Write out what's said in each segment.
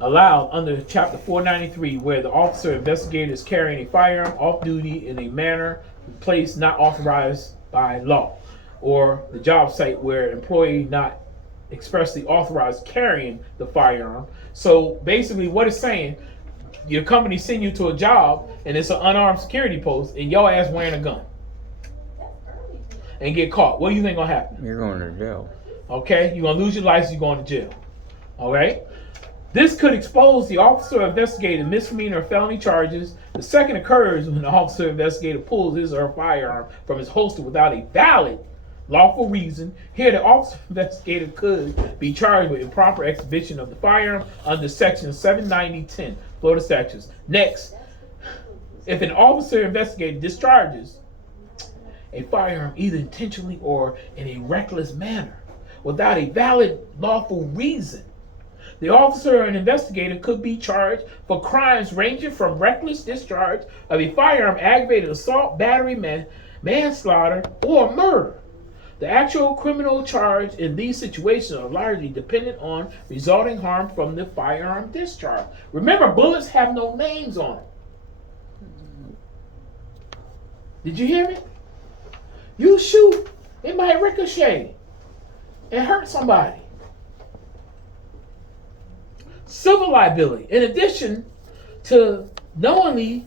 allowed under Chapter 493, where the officer investigator is carrying a firearm off duty in a manner and place not authorized by law, or the job site where employee not expressly authorized carrying the firearm. So basically, what it's saying, your company send you to a job and it's an unarmed security post, and your ass wearing a gun and get caught. What do you think gonna happen? You're going to jail. Okay, you're gonna lose your license. You're going to jail. All right. This could expose the officer or investigator misdemeanor or felony charges. The second occurs when the officer or investigator pulls his or her firearm from his holster without a valid lawful reason. Here, the officer or investigator could be charged with improper exhibition of the firearm under Section 790-10 Florida statutes. Next, if an officer or investigator discharges a firearm either intentionally or in a reckless manner without a valid lawful reason, the officer or an investigator could be charged for crimes ranging from reckless discharge of a firearm, aggravated assault, battery, manslaughter, or murder. The actual criminal charge in these situations are largely dependent on resulting harm from the firearm discharge. Remember, bullets have no names on them. Did you hear me? You shoot, it might ricochet and hurt somebody. Civil liability. In addition to knowing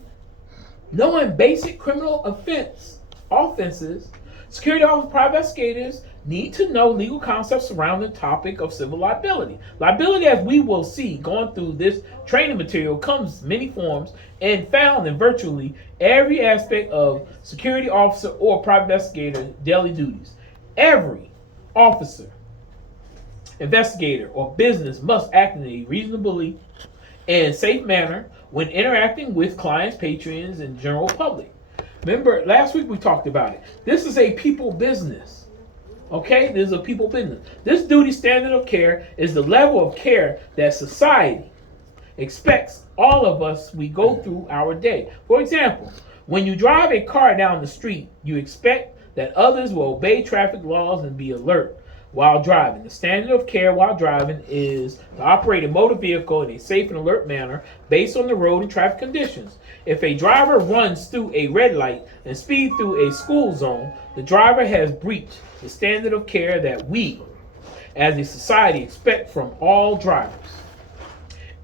basic criminal offenses, security officers, private investigators need to know legal concepts surrounding the topic of civil liability. Liability, as we will see going through this training material, comes in many forms and found in virtually every aspect of security officer or private investigator daily duties. Every officer, investigator, or business must act in a reasonably and safe manner when interacting with clients, patrons, and general public. Remember, last week we talked about it. This is a people business. Okay? This is a people business. This duty standard of care is the level of care that society expects all of us we go through our day. For example, when you drive a car down the street, you expect that others will obey traffic laws and be alert while driving. The standard of care while driving is to operate a motor vehicle in a safe and alert manner based on the road and traffic conditions. If a driver runs through a red light and speeds through a school zone, the driver has breached the standard of care that we, as a society, expect from all drivers.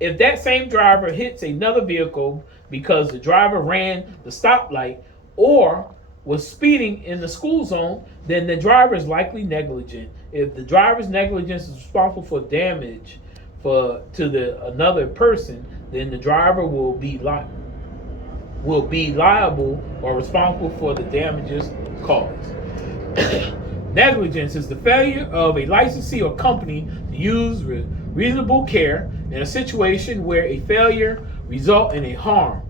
If that same driver hits another vehicle because the driver ran the stoplight or was speeding in the school zone, then the driver is likely negligent. If the driver's negligence is responsible for damage to another person, then the driver will be liable or responsible for the damages caused. Negligence is the failure of a licensee or company to use reasonable care in a situation where a failure results in a harm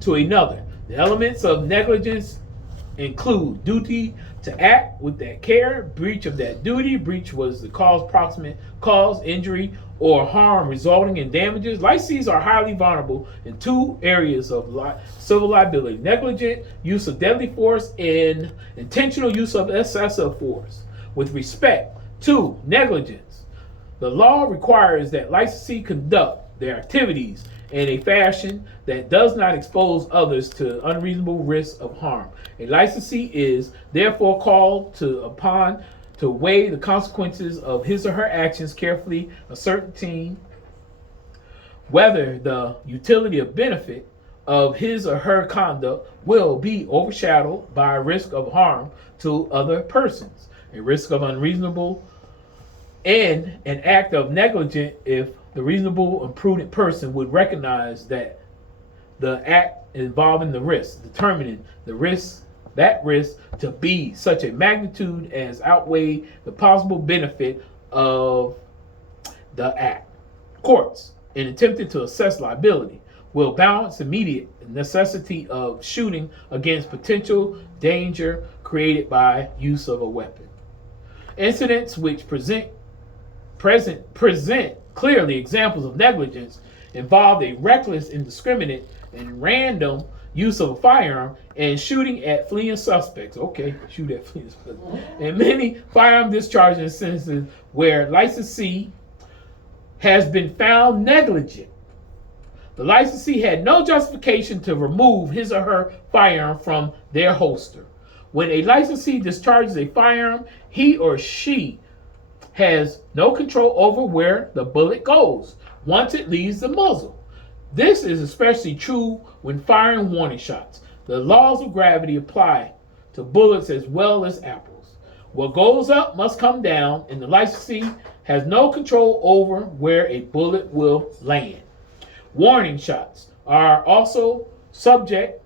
to another. The elements of negligence include duty to act with that care, breach of that duty, breach was the proximate cause, injury, or harm resulting in damages. Licensees are highly vulnerable in two areas of civil liability: negligent use of deadly force and intentional use of excessive force. With respect to negligence, the law requires that licensee conduct their activities in a fashion that does not expose others to unreasonable risk of harm. A licensee is therefore called upon to weigh the consequences of his or her actions carefully, ascertain whether the utility or benefit of his or her conduct will be overshadowed by a risk of harm to other persons, a risk of unreasonable, and an act of negligence if the reasonable and prudent person would recognize that the act involving the risk, determining that risk to be such a magnitude as outweigh the possible benefit of the act. Courts, in attempting to assess liability, will balance immediate necessity of shooting against potential danger created by use of a weapon. Incidents which present clearly examples of negligence involved a reckless, indiscriminate, and random use of a firearm and shooting at fleeing suspects. Okay, shoot at fleeing suspects. And many firearm discharge instances where licensee has been found negligent. The licensee had no justification to remove his or her firearm from their holster. When a licensee discharges a firearm, he or she has no control over where the bullet goes once it leaves the muzzle. This is especially true when firing warning shots. The laws of gravity apply to bullets as well as apples. What goes up must come down, and the licensee has no control over where a bullet will land. Warning shots are also subject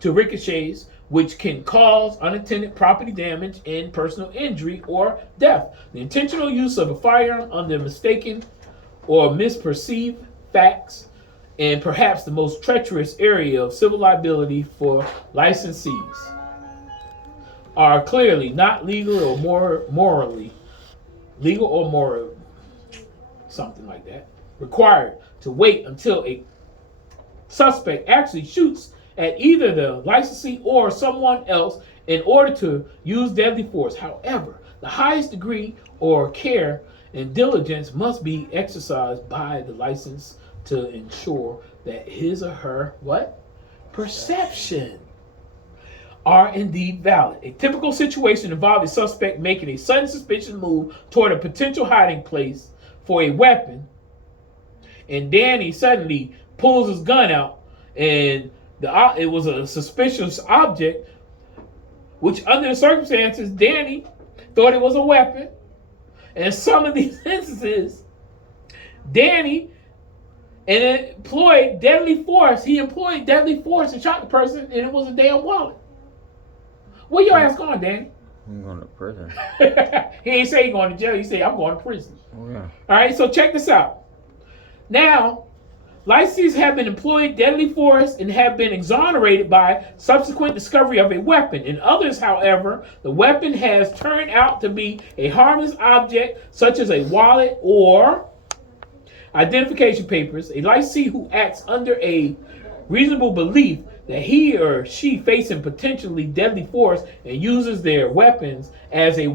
to ricochets, which can cause unintended property damage and personal injury or death. The intentional use of a firearm under mistaken or misperceived facts, and perhaps the most treacherous area of civil liability for licensees, are clearly not legal or morally something like that, required to wait until a suspect actually shoots at either the licensee or someone else in order to use deadly force. However, the highest degree or care and diligence must be exercised by the licensed to ensure that his or her perception are indeed valid. A typical situation involving a suspect making a sudden suspicious move toward a potential hiding place for a weapon, and Danny suddenly pulls his gun out, and it was a suspicious object, which under the circumstances, Danny thought it was a weapon. And in some of these instances, Danny employed deadly force. He employed deadly force and shot the person, and it was a damn wallet. Where your ass going, Danny? I'm going to prison. He ain't say he going to jail. He said, I'm going to prison. Oh, yeah. All right, so check this out. Now, licensees have been employed deadly force and have been exonerated by subsequent discovery of a weapon. In others, however, the weapon has turned out to be a harmless object such as a wallet or identification papers. A licensee who acts under a reasonable belief that he or she facing potentially deadly force and uses their weapons as a